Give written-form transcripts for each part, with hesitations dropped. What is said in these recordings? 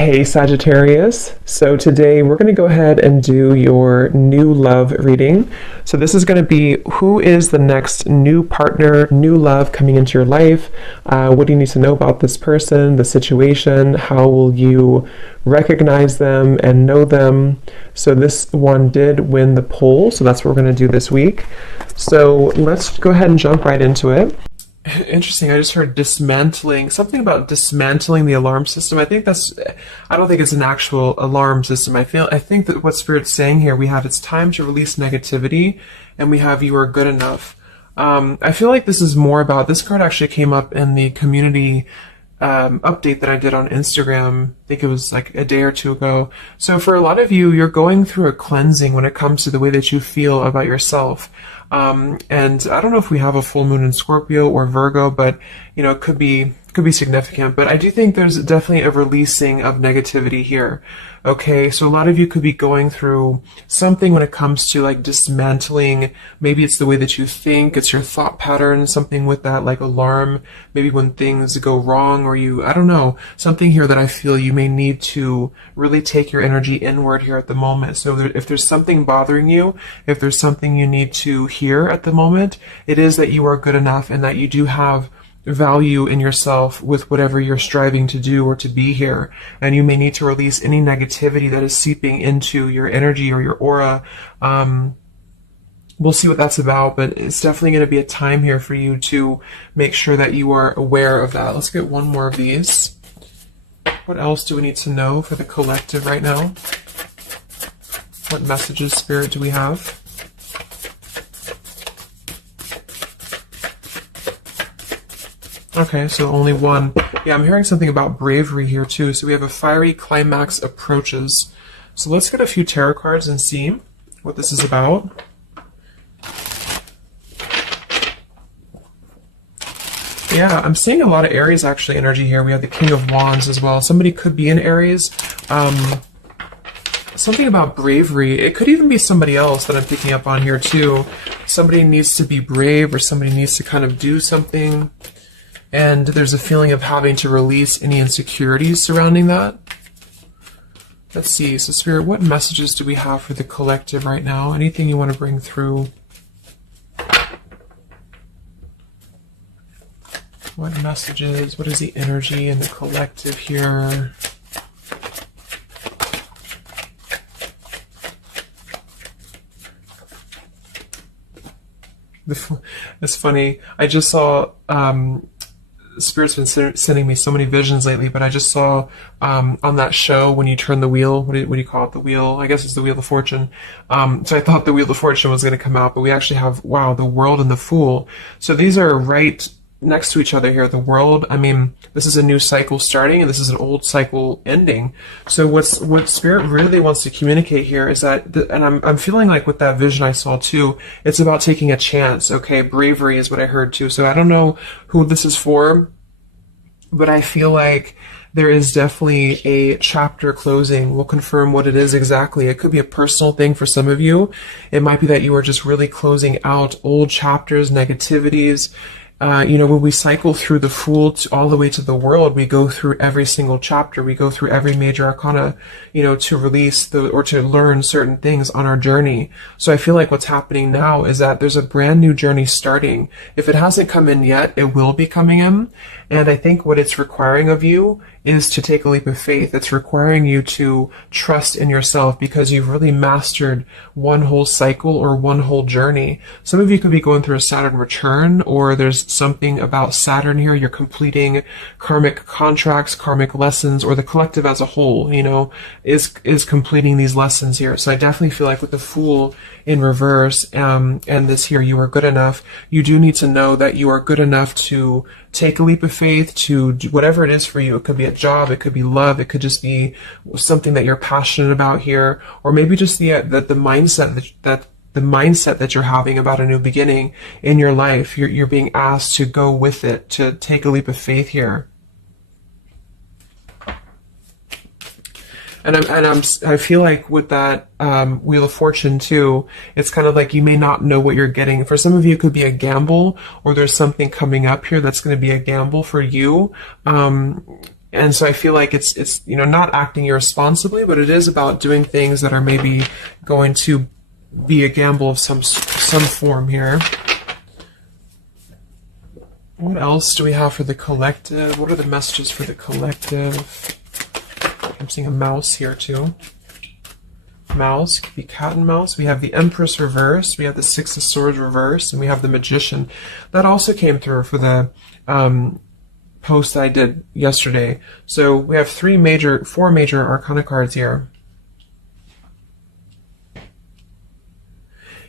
Hey Sagittarius, so today we're going to go ahead and do your new love reading. So this is going to be who is the next new partner, new love coming into your life. What do you need to know about this person, the situation? How will you recognize them and know them? So this one did win the poll, so that's what we're going to do this week. So let's go ahead and jump right into it. Interesting. I just heard dismantling, something about dismantling the alarm system. I don't think it's an actual alarm system. I think that what Spirit's saying here, we have it's time to release negativity, and we have you are good enough. I feel like this is more about, this card actually came up in the community update that I did on Instagram. I think it was like a day or two ago. So for a lot of you, you're going through a cleansing when it comes to the way that you feel about yourself. And I don't know if we have a full moon in Scorpio or Virgo, but you know, it could be significant. But I do think there's definitely a releasing of negativity here. Okay, so a lot of you could be going through something when it comes to like dismantling. Maybe it's the way that you think, it's your thought pattern, something with that like alarm, maybe when things go wrong, or I don't know, something here that I feel you may need to really take your energy inward here at the moment. So if there's something bothering you, if there's something you need to hear at the moment, it is that you are good enough and that you do have value in yourself with whatever you're striving to do or to be here. And you may need to release any negativity that is seeping into your energy or your aura. We'll see what that's about, but it's definitely going to be a time here for you to make sure that you are aware of that. Let's get one more of these. What else do we need to know for the collective right now? What messages, Spirit, do we have? Okay, so only one. Yeah, I'm hearing something about bravery here too. So we have a fiery climax approaches. So let's get a few tarot cards and see what this is about. Yeah, I'm seeing a lot of Aries actually energy here. We have the King of Wands as well. Somebody could be in Aries. Something about bravery. It could even be somebody else that I'm picking up on here too. Somebody needs to be brave, or somebody needs to kind of do something. And there's a feeling of having to release any insecurities surrounding that. Let's see. So Spirit, what messages do we have for the collective right now? Anything you want to bring through? What messages? What is the energy in the collective here? It's funny. I just saw... Spirit's been sending me so many visions lately, but I just saw on that show when you turn the wheel, what do you call it? The wheel, I guess it's the Wheel of Fortune. So I thought the Wheel of Fortune was going to come out, but we actually have, wow, the World and the Fool. So these are right next to each other here. The World, I mean, this is a new cycle starting, and this is an old cycle ending. So what Spirit really wants to communicate here is that, and I'm feeling like with that vision I saw too, it's about taking a chance. Okay, bravery is what I heard too. So I don't know who this is for, but I feel like there is definitely a chapter closing. We'll confirm what it is exactly. It could be a personal thing for some of you. It might be that you are just really closing out old chapters, negativities. You know, when we cycle through the Fool all the way to the World, we go through every single chapter. We go through every major arcana, you know, to release or to learn certain things on our journey. So I feel like what's happening now is that there's a brand new journey starting. If it hasn't come in yet, it will be coming in. And I think what it's requiring of you is to take a leap of faith. It's requiring you to trust in yourself because you've really mastered one whole cycle or one whole journey. Some of you could be going through a Saturn return, or there's something about Saturn here. You're completing karmic contracts, karmic lessons, or the collective as a whole, you know, is completing these lessons here. So I definitely feel like with the Fool in reverse, and this here, you are good enough. You do need to know that you are good enough to take a leap of faith, to do whatever it is for you. It could be a job, it could be love, it could just be something that you're passionate about here, or maybe just the mindset that you're having about a new beginning in your life. You're being asked to go with it, to take a leap of faith here. And I feel like with that Wheel of Fortune too, it's kind of like you may not know what you're getting. For some of you, it could be a gamble, or there's something coming up here that's going to be a gamble for you. And so I feel like it's not acting irresponsibly, but it is about doing things that are maybe going to be a gamble of some form here. What else do we have for the collective? What are the messages for the collective? I'm seeing a mouse here too. Mouse, could be cat and mouse. We have the Empress reverse, we have the Six of Swords reverse, and we have the Magician. That also came through for the post that I did yesterday. So we have four major Arcana cards here.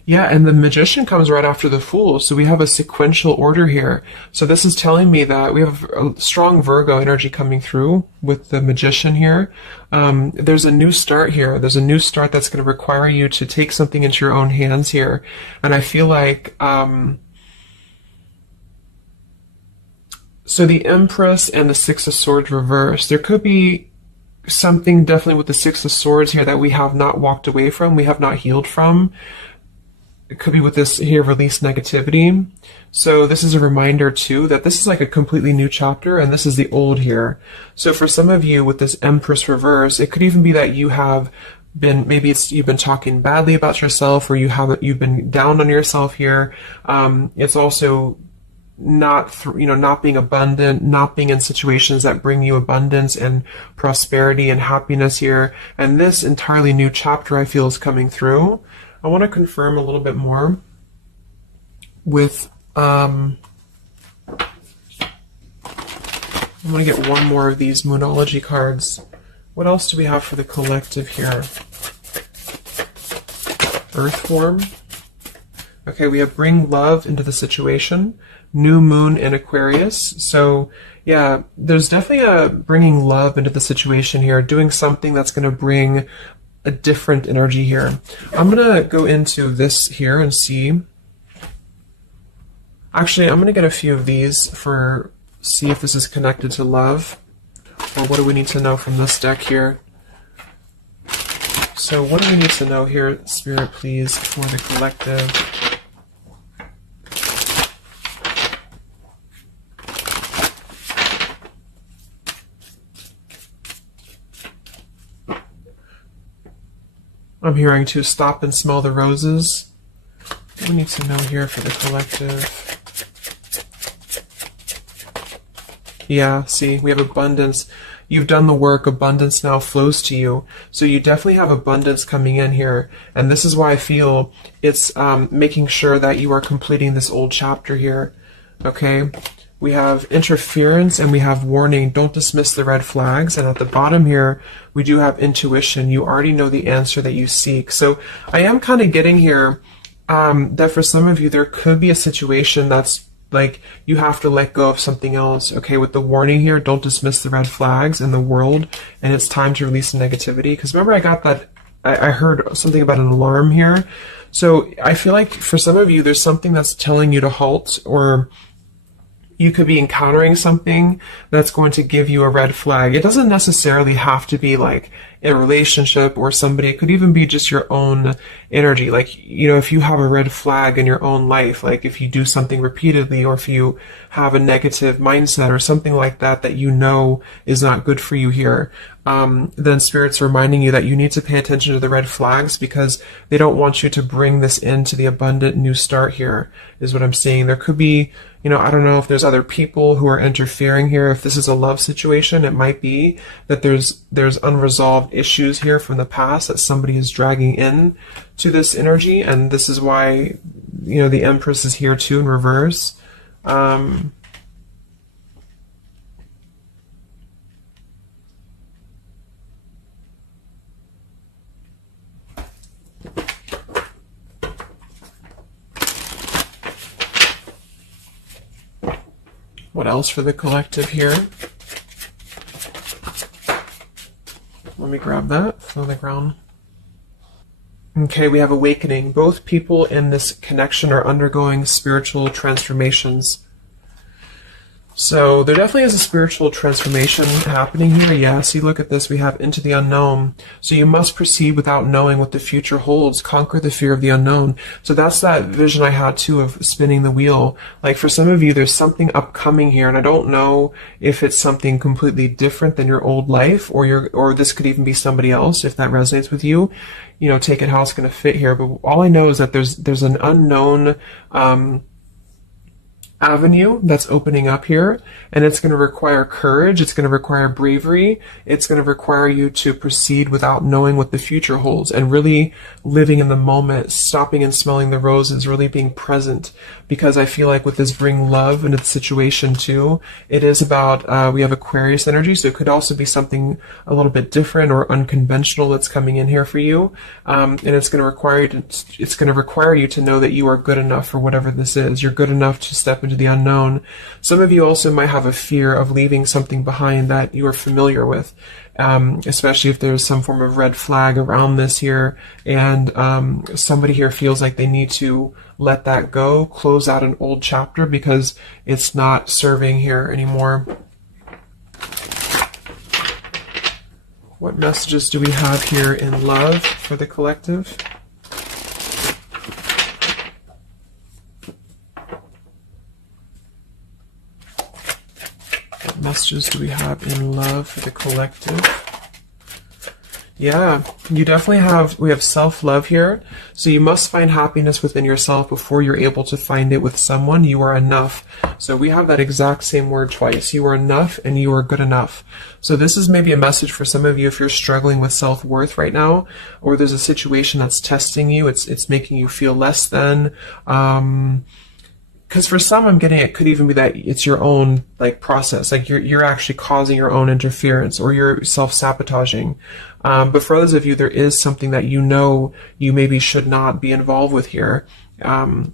Yeah, and the Magician comes right after the Fool, so we have a sequential order here. So this is telling me that we have a strong Virgo energy coming through with the Magician here. There's a new start here. There's a new start that's going to require you to take something into your own hands here. And I feel like, so the Empress and the Six of Swords reverse, there could be something definitely with the Six of Swords here that we have not walked away from, we have not healed from. It could be with this here, release negativity. So this is a reminder too that this is like a completely new chapter and this is the old here. So for some of you with this Empress reverse, it could even be that you have been, maybe you've been talking badly about yourself, or you've been down on yourself here. It's also not being abundant, not being in situations that bring you abundance and prosperity and happiness here. And this entirely new chapter I feel is coming through. I want to confirm a little bit more with, I want to get one more of these Moonology cards. What else do we have for the collective here? Earth form. Okay, we have bring love into the situation. New moon in Aquarius. So yeah, there's definitely a bringing love into the situation here, doing something that's going to bring a different energy here. I'm going to go into this here and see. Actually, I'm going to get a few of these see if this is connected to love, or what do we need to know from this deck here. So what do we need to know here, Spirit, please, for the collective? I'm hearing to stop and smell the roses. What do we need to know here for the collective? Yeah, see, we have abundance. You've done the work, abundance now flows to you. So you definitely have abundance coming in here. And this is why I feel it's making sure that you are completing this old chapter here. Okay? We have interference and we have warning. Don't dismiss the red flags. And at the bottom here, we do have intuition. You already know the answer that you seek. So I am kind of getting here that for some of you, there could be a situation that's like you have to let go of something else. Okay, with the warning here, don't dismiss the red flags in the world. And it's time to release the negativity. Because remember, I got that, I heard something about an alarm here. So I feel like for some of you, there's something that's telling you to halt, or you could be encountering something that's going to give you a red flag. It doesn't necessarily have to be like a relationship or somebody. It could even be just your own energy. Like, if you have a red flag in your own life, like if you do something repeatedly, or if you have a negative mindset or something like that that is not good for you here, then Spirit's reminding you that you need to pay attention to the red flags, because they don't want you to bring this into the abundant new start here, is what I'm seeing. There could be, I don't know if there's other people who are interfering here. If this is a love situation, it might be that there's unresolved issues here from the past that somebody is dragging in to this energy, and this is why, the Empress is here too in reverse. What else for the collective here? Let me grab that on the ground. Okay, we have awakening. Both people in this connection are undergoing spiritual transformations. So there definitely is a spiritual transformation happening here. Yeah, see, look at this. We have into the unknown. So you must proceed without knowing what the future holds. Conquer the fear of the unknown. So that's that vision I had too of spinning the wheel. Like for some of you, there's something upcoming here, and I don't know if it's something completely different than your old life, or this could even be somebody else. If that resonates with you, you know, take it how it's going to fit here. But all I know is that there's an unknown avenue that's opening up here, and it's going to require courage, it's going to require bravery, it's going to require you to proceed without knowing what the future holds, and really living in the moment, stopping and smelling the roses, really being present. Because I feel like with this bring love into the situation too, it is about, we have Aquarius energy, so it could also be something a little bit different or unconventional that's coming in here for you, and it's going to require you to know that you are good enough for whatever this is. You're good enough to step into the unknown. Some of you also might have a fear of leaving something behind that you are familiar with, especially if there's some form of red flag around this here, and somebody here feels like they need to let that go, close out an old chapter because it's not serving here anymore. What messages do we have here in love for the collective? What messages do we have in love for the collective? Yeah, you definitely we have self-love here. So you must find happiness within yourself before you're able to find it with someone. You are enough. So we have that exact same word twice. You are enough and you are good enough. So this is maybe a message for some of you if you're struggling with self-worth right now, or there's a situation that's testing you. It's making you feel less than, because for some, I'm getting it could even be that it's your own process, like you're actually causing your own interference, or you're self-sabotaging. But for others of you, there is something that you know you maybe should not be involved with here. And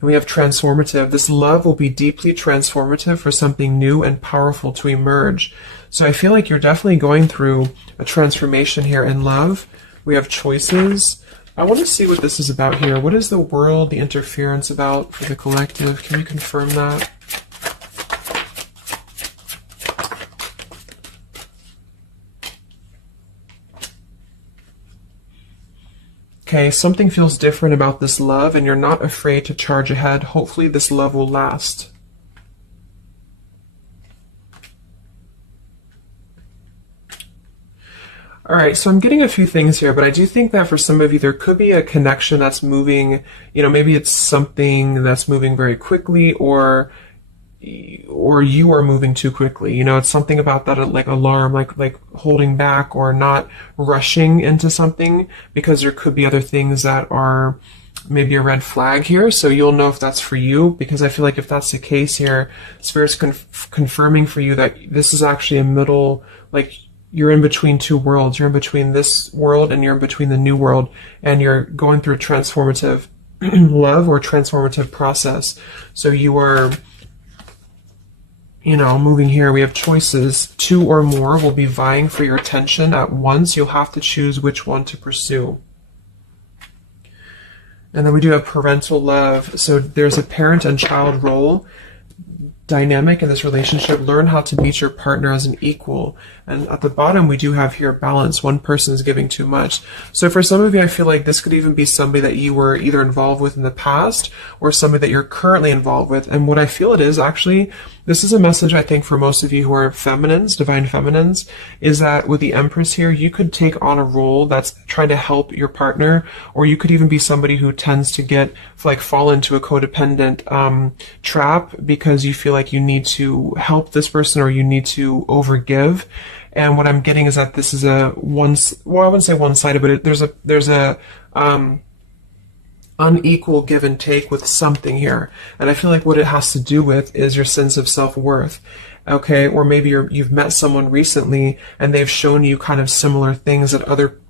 we have transformative. This love will be deeply transformative for something new and powerful to emerge. So I feel like you're definitely going through a transformation here in love. We have choices. I want to see what this is about here. What is the world, the interference about for the collective? Can you confirm that? Okay, something feels different about this love, and you're not afraid to charge ahead. Hopefully this love will last. All right, so I'm getting a few things here, but I do think that for some of you, there could be a connection that's moving, maybe it's something that's moving very quickly, or you are moving too quickly. It's something about that, like alarm, like holding back or not rushing into something, because there could be other things that are maybe a red flag here. So you'll know if that's for you, because I feel like if that's the case here, Spirit's confirming for you that this is actually a middle, you're in between two worlds. You're in between this world and you're in between the new world, and you're going through a transformative love or transformative process. So you are moving here. We have choices. Two or more will be vying for your attention at once. You'll have to choose which one to pursue. And then we do have parental love. So there's a parent and child role dynamic in this relationship. Learn how to meet your partner as an equal. And at the bottom, we do have here balance. One person is giving too much. So for some of you, I feel like this could even be somebody that you were either involved with in the past or somebody that you're currently involved with. And what I feel it is actually, this is a message I think for most of you who are feminines, divine feminines, is that with the Empress here, you could take on a role that's trying to help your partner, or you could even be somebody who tends to fall into a codependent trap because you feel like you need to help this person or you need to overgive. And what I'm getting is that this is I wouldn't say one-sided, but there's a unequal give and take with something here. And I feel like what it has to do with is your sense of self-worth. Okay, or maybe you've met someone recently and they've shown you kind of similar things that other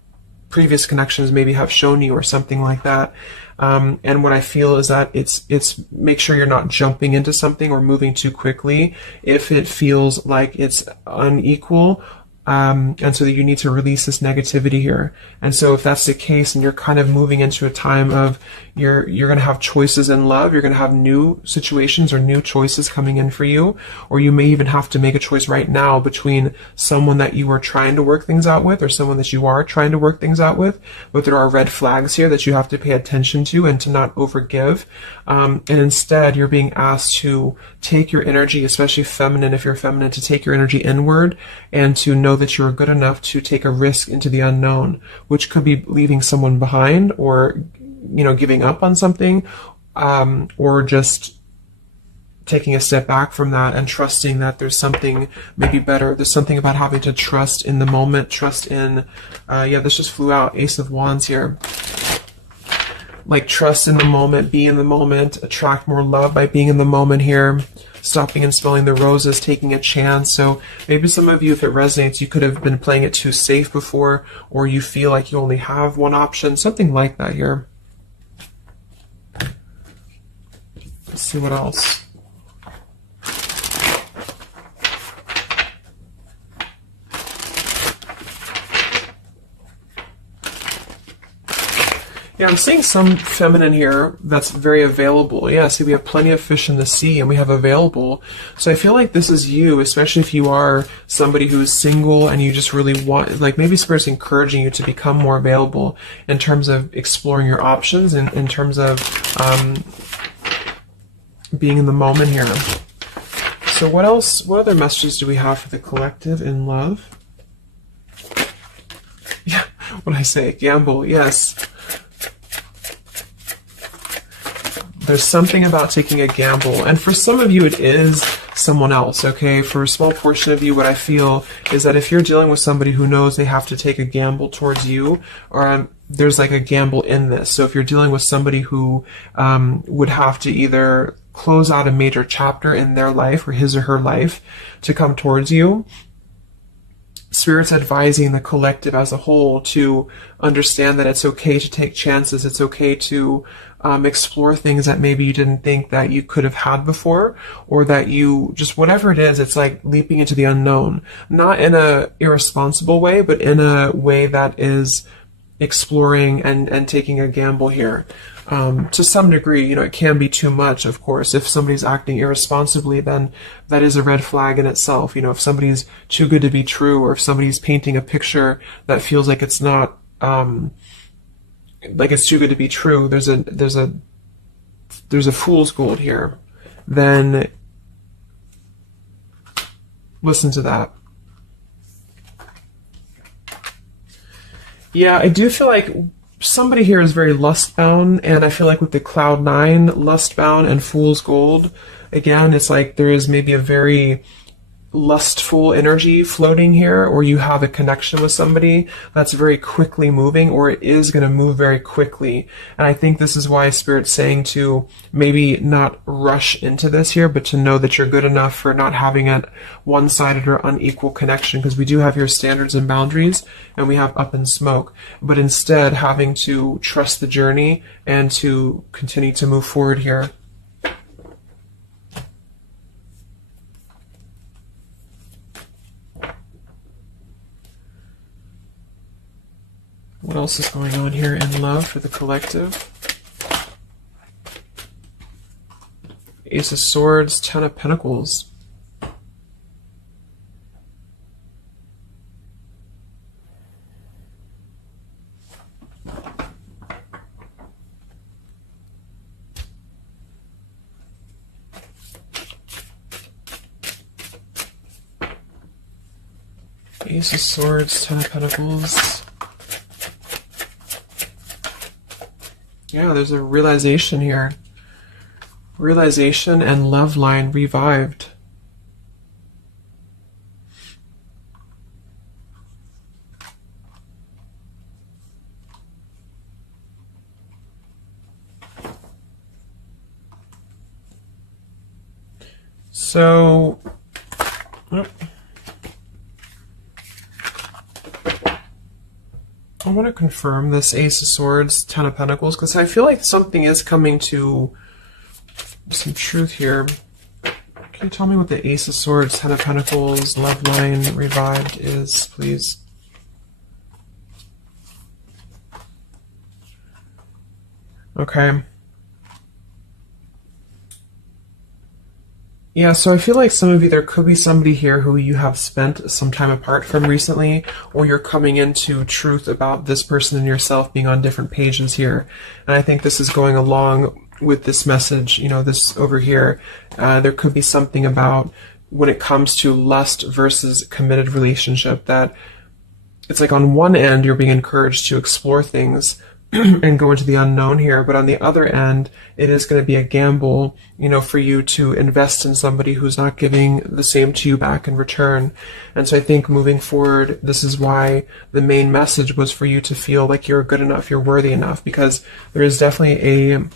previous connections maybe have shown you, or something like that. And what I feel is that it's make sure you're not jumping into something or moving too quickly if it feels like it's unequal. and so that you need to release this negativity here. And so if that's the case, and you're kind of moving into a time of you're going to have choices in love, you're going to have new situations or new choices coming in for you, or you may even have to make a choice right now between someone that you are trying to work things out with or someone that you are trying to work things out with. But there are red flags here that you have to pay attention to and to not overgive. And instead, you're being asked to take your energy, especially feminine, if you're feminine, to take your energy inward and to know that you're good enough to take a risk into the unknown, which could be leaving someone behind, or, you know, giving up on something, or just taking a step back from that and trusting that there's something maybe better. There's something about having to trust in the moment, trust in, this just flew out, Ace of Wands here. Like, trust in the moment, be in the moment, attract more love by being in the moment here, stopping and smelling the roses, taking a chance. So maybe some of you, if it resonates, you could have been playing it too safe before, or you feel like you only have one option, something like that here. Let's see what else. Yeah, I'm seeing some feminine here that's very available. Yeah, see, we have plenty of fish in the sea, and we have available. So I feel like this is you, especially if you are somebody who is single and you just really want, like, maybe Spirit's encouraging you to become more available in terms of exploring your options and in terms of being in the moment here. So what else, what other messages do we have for the collective in love? Yeah, what did I say? Gamble, yes. There's something about taking a gamble, and for some of you it is someone else, okay? For a small portion of you, what I feel is that if you're dealing with somebody who knows they have to take a gamble towards you, or there's like a gamble in this. So if you're dealing with somebody who would have to either close out a major chapter in their life or his or her life to come towards you, Spirit's advising the collective as a whole to understand that it's okay to take chances. It's okay to explore things that maybe you didn't think that you could have had before, or that you just, whatever it is, it's like leaping into the unknown. Not in a irresponsible way, but in a way that is exploring and taking a gamble here. To some degree, you know, it can be too much, of course. If somebody's acting irresponsibly, then that is a red flag in itself. You know, if somebody's too good to be true, or if somebody's painting a picture that feels like it's not, like it's too good to be true, there's a fool's gold here, then listen to that. Yeah, I do feel like somebody here is very lust-bound, and I feel like with the Cloud 9, lust-bound and Fool's Gold, again, it's like there is maybe a very lustful energy floating here, or you have a connection with somebody that's very quickly moving, or it is going to move very quickly. And I think this is why Spirit's saying to maybe not rush into this here, but to know that you're good enough for not having a one-sided or unequal connection, because we do have your standards and boundaries, and we have up in smoke, but instead having to trust the journey and to continue to move forward here. What else is going on here in love for the collective? Ace of Swords, Ten of Pentacles. Ace of Swords, Ten of Pentacles. Yeah, there's a realization here. Realization and love line revived. So, I want to confirm this Ace of Swords, Ten of Pentacles, because I feel like something is coming to some truth here. Can you tell me what the Ace of Swords, Ten of Pentacles, Love Line Revived is, please? Okay. Yeah, so I feel like some of you, there could be somebody here who you have spent some time apart from recently, or you're coming into truth about this person and yourself being on different pages here. And I think this is going along with this message, you know, this over here. There could be something about when it comes to lust versus committed relationship that it's like on one end you're being encouraged to explore things and go into the unknown here, but on the other end it is going to be a gamble, you know, for you to invest in somebody who's not giving the same to you back in return. And so I think moving forward, this is why the main message was for you to feel like you're good enough, you're worthy enough, because there is definitely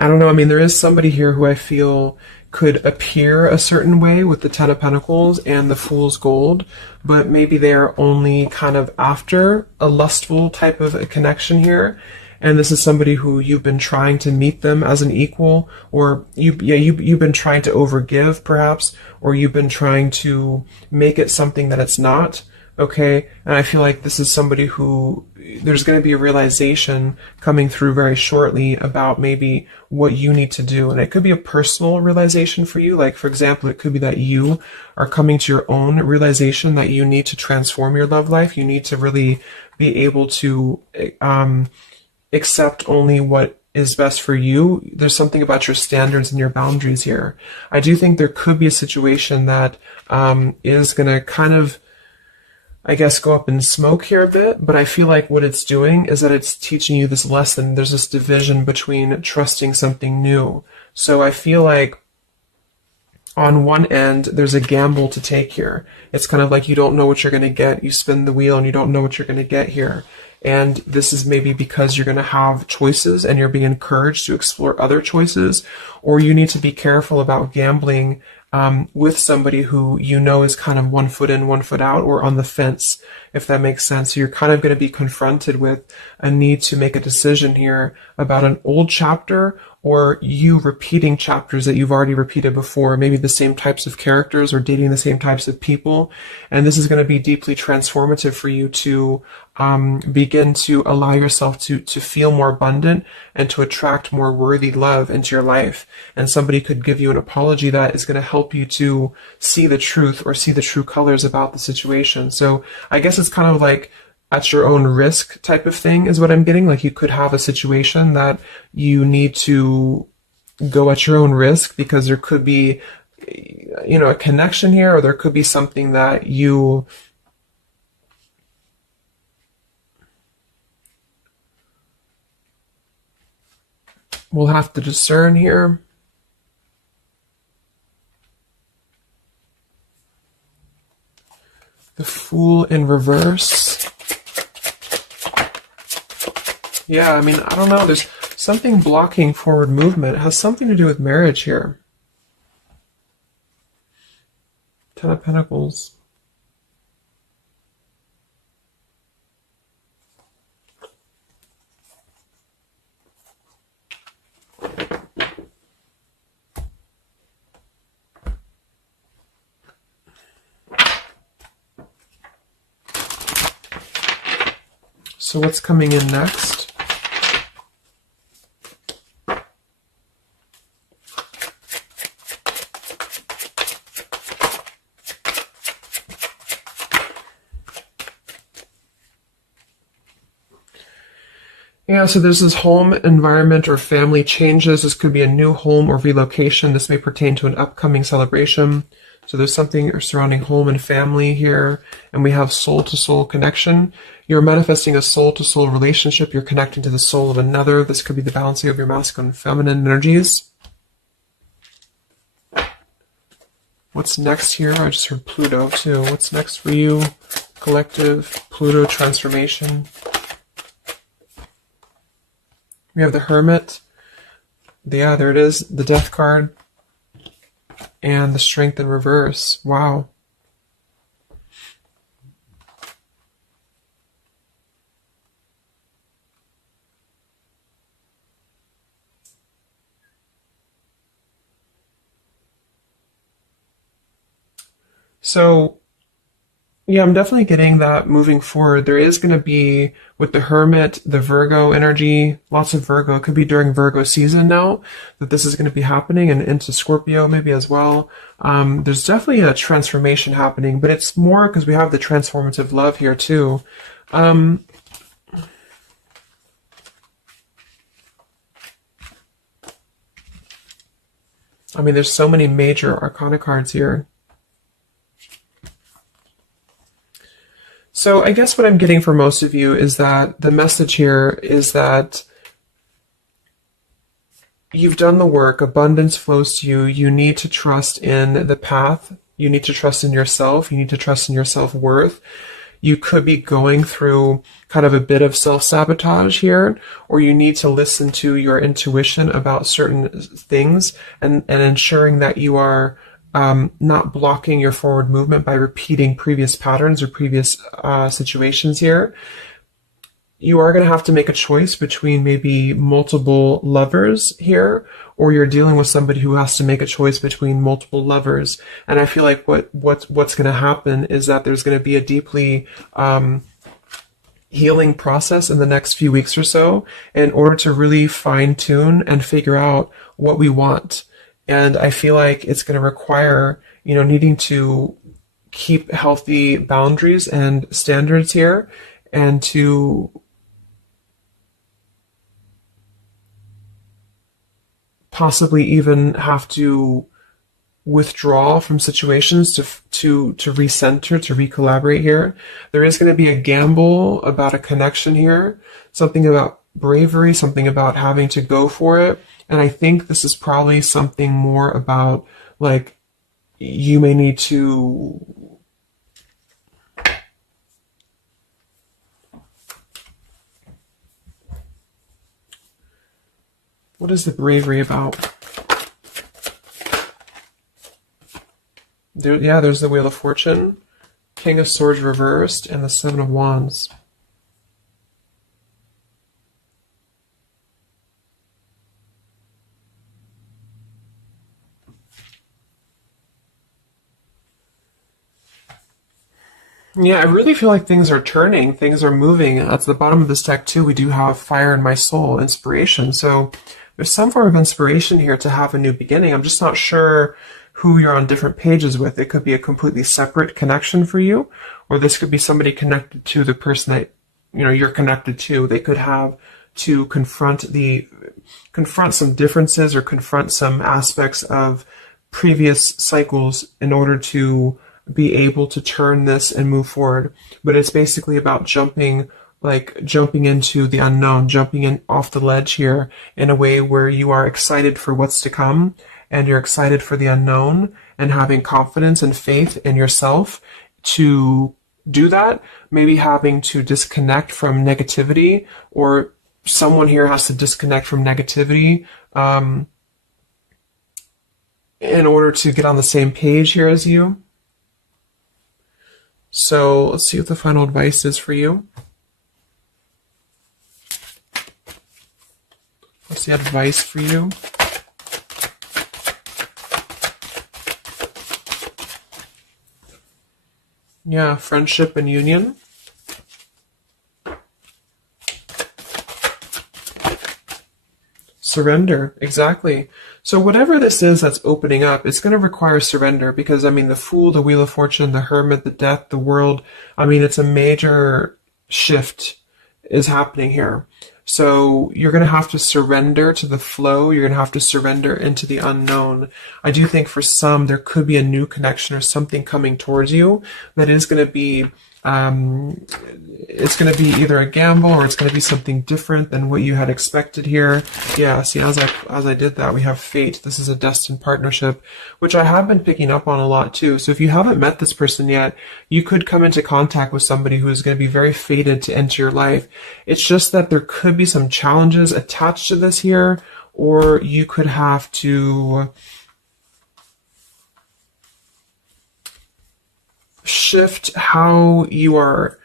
I don't know, I mean, there is somebody here who I feel could appear a certain way with the Ten of Pentacles and the Fool's Gold, but maybe they are only kind of after a lustful type of a connection here. And this is somebody who you've been trying to meet them as an equal, or you've been trying to overgive perhaps, or you've been trying to make it something that it's not. Okay, and I feel like this is somebody who there's going to be a realization coming through very shortly about maybe what you need to do. And it could be a personal realization for you. Like, for example, it could be that you are coming to your own realization that you need to transform your love life. You need to really be able to accept only what is best for you. There's something about your standards and your boundaries here. I do think there could be a situation that is going to kind of, I guess, go up in smoke here a bit, but I feel like what it's doing is that it's teaching you this lesson. There's this division between trusting something new. So I feel like on one end, there's a gamble to take here. It's kind of like you don't know what you're going to get. You spin the wheel and you don't know what you're going to get here. And this is maybe because you're going to have choices and you're being encouraged to explore other choices, or you need to be careful about gambling with somebody who you know is kind of 1 foot in, 1 foot out, or on the fence, if that makes sense. So you're kind of going to be confronted with a need to make a decision here about an old chapter, or you repeating chapters that you've already repeated before, maybe the same types of characters or dating the same types of people. And this is going to be deeply transformative for you to begin to allow yourself to feel more abundant and to attract more worthy love into your life. And somebody could give you an apology that is going to help you to see the truth or see the true colors about the situation. So I guess it's kind of like at your own risk type of thing is what I'm getting. Like you could have a situation that you need to go at your own risk because there could be, you know, a connection here, or there could be something that you will have to discern here. The Fool in reverse. Yeah, I mean, I don't know. There's something blocking forward movement. It has something to do with marriage here. Ten of Pentacles. So what's coming in next? Yeah, so there's this home environment or family changes. This could be a new home or relocation. This may pertain to an upcoming celebration. So there's something surrounding home and family here. And we have soul-to-soul connection. You're manifesting a soul-to-soul relationship. You're connecting to the soul of another. This could be the balancing of your masculine and feminine energies. What's next here? I just heard Pluto too. What's next for you? Collective, Pluto transformation. We have the Hermit. Yeah, there it is. The Death card. And the Strength in reverse. Wow. So yeah, I'm definitely getting that moving forward. There is going to be, with the Hermit, the Virgo energy, lots of Virgo. It could be during Virgo season now that this is going to be happening, and into Scorpio maybe as well. There's definitely a transformation happening, but it's more because we have the transformative love here too. Um, I mean, there's so many major arcana cards here. So I guess what I'm getting for most of you is that the message here is that you've done the work, abundance flows to you, you need to trust in the path, you need to trust in yourself, you need to trust in your self-worth. You could be going through kind of a bit of self-sabotage here, or you need to listen to your intuition about certain things, and ensuring that you are not blocking your forward movement by repeating previous patterns or previous situations here. You are going to have to make a choice between maybe multiple lovers here, or you're dealing with somebody who has to make a choice between multiple lovers. And I feel like what's going to happen is that there's going to be a deeply healing process in the next few weeks or so in order to really fine tune and figure out what we want. And I feel like it's going to require, needing to keep healthy boundaries and standards here, and to possibly even have to withdraw from situations to recenter, to recollaborate here. There is going to be a gamble about a connection here, something about bravery, something about having to go for it. And I think this is probably something more about, like, you may need to what is the bravery about? There's the Wheel of Fortune, King of Swords reversed, and the Seven of Wands. Yeah, I really feel like things are turning, things are moving. At the bottom of this deck too, we do have Fire in My Soul, inspiration. So there's some form of inspiration here to have a new beginning. I'm just not sure who you're on different pages with. It could be a completely separate connection for you, or this could be somebody connected to the person that you're connected to. They could have to confront some differences, or confront some aspects of previous cycles in order to be able to turn this and move forward. But it's basically about jumping into the unknown, jumping in off the ledge here in a way where you are excited for what's to come, and you're excited for the unknown, and having confidence and faith in yourself to do that. Maybe having to disconnect from negativity, or someone here has to disconnect from negativity in order to get on the same page here as you. So let's see what the final advice is for you. What's the advice for you? Yeah, friendship and union. Surrender, exactly. So whatever this is that's opening up, it's going to require surrender, because, the Fool, the Wheel of Fortune, the Hermit, the Death, the World, it's a major shift is happening here. So you're going to have to surrender to the flow. You're going to have to surrender into the unknown. I do think for some, there could be a new connection or something coming towards you that is going to be, it's going to be either a gamble, or it's going to be something different than what you had expected here. Yeah, see, as I did that, we have fate. This is a destined partnership, which I have been picking up on a lot too. So if you haven't met this person yet, you could come into contact with somebody who is going to be very fated to enter your life. It's just that there could be some challenges attached to this here, or you could have to shift how you are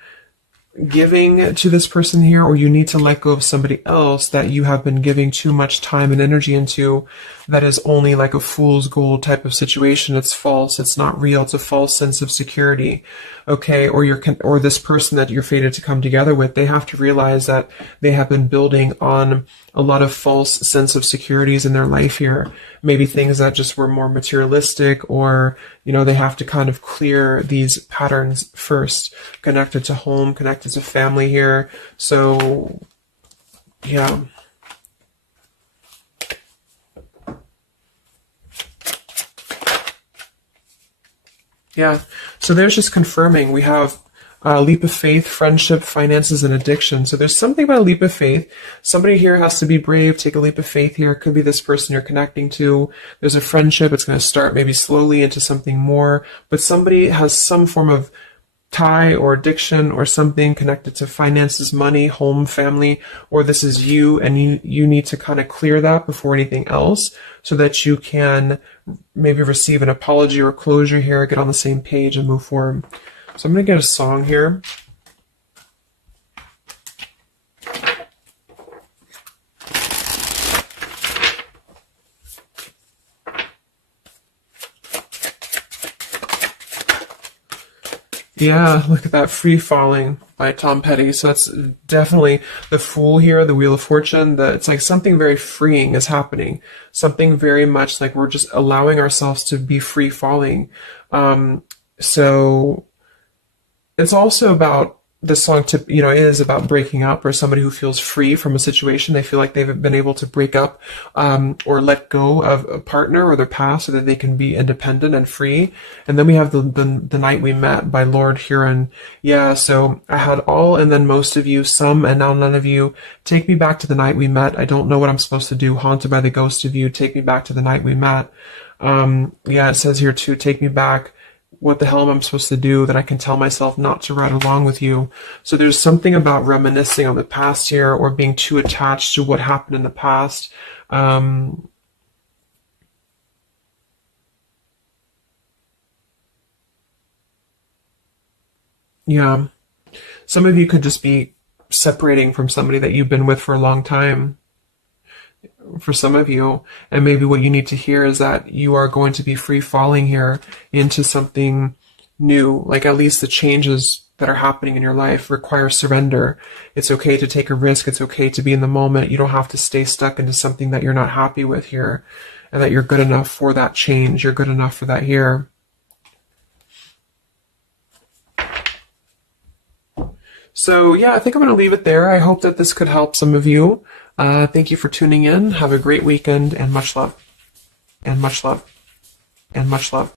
giving to this person here, or you need to let go of somebody else that you have been giving too much time and energy into, that is only like a fool's gold type of situation. It's false. It's not real. It's a false sense of security. Okay. Or this person that you're fated to come together with, they have to realize that they have been building on a lot of false sense of securities in their life here. Maybe things that just were more materialistic, or, they have to kind of clear these patterns first, connected to home, connected to family here. So, yeah. Yeah, so there's just confirming. We have leap of faith, friendship, finances, and addiction. So there's something about a leap of faith. Somebody here has to be brave, take a leap of faith here. It could be this person you're connecting to. There's a friendship. It's going to start maybe slowly into something more. But somebody has some form of tie or addiction or something connected to finances, money, home, family, or this is you, and you need to kind of clear that before anything else, so that you can maybe receive an apology or closure here, get on the same page and move forward. So I'm going to get a song here. Yeah, look at that, Free Falling by Tom Petty. So that's definitely the Fool here, the Wheel of Fortune. It's like something very freeing is happening. Something very much like we're just allowing ourselves to be free falling. So it's also about, this song is about breaking up, or somebody who feels free from a situation. They feel like they've been able to break up or let go of a partner or their past, so that they can be independent and free. And then we have the Night We Met by Lord Huron. Yeah, so I had all and then most of you, some and now none of you. Take me back to the night we met. I don't know what I'm supposed to do. Haunted by the ghost of you. Take me back to the night we met. Yeah, it says here too, take me back. What the hell am I supposed to do that I can tell myself not to ride along with you? So there's something about reminiscing on the past here, or being too attached to what happened in the past. Yeah. Some of you could just be separating from somebody that you've been with for a long time. For some of you, and maybe what you need to hear is that you are going to be free falling here into something new. Like, at least the changes that are happening in your life require surrender. It's okay to take a risk. It's okay to be in the moment. You don't have to stay stuck into something that you're not happy with here, and that you're good enough for that change. You're good enough for that here. So yeah, I think I'm going to leave it there. I hope that this could help some of you. Thank you for tuning in. Have a great weekend, and much love. And much love. And much love.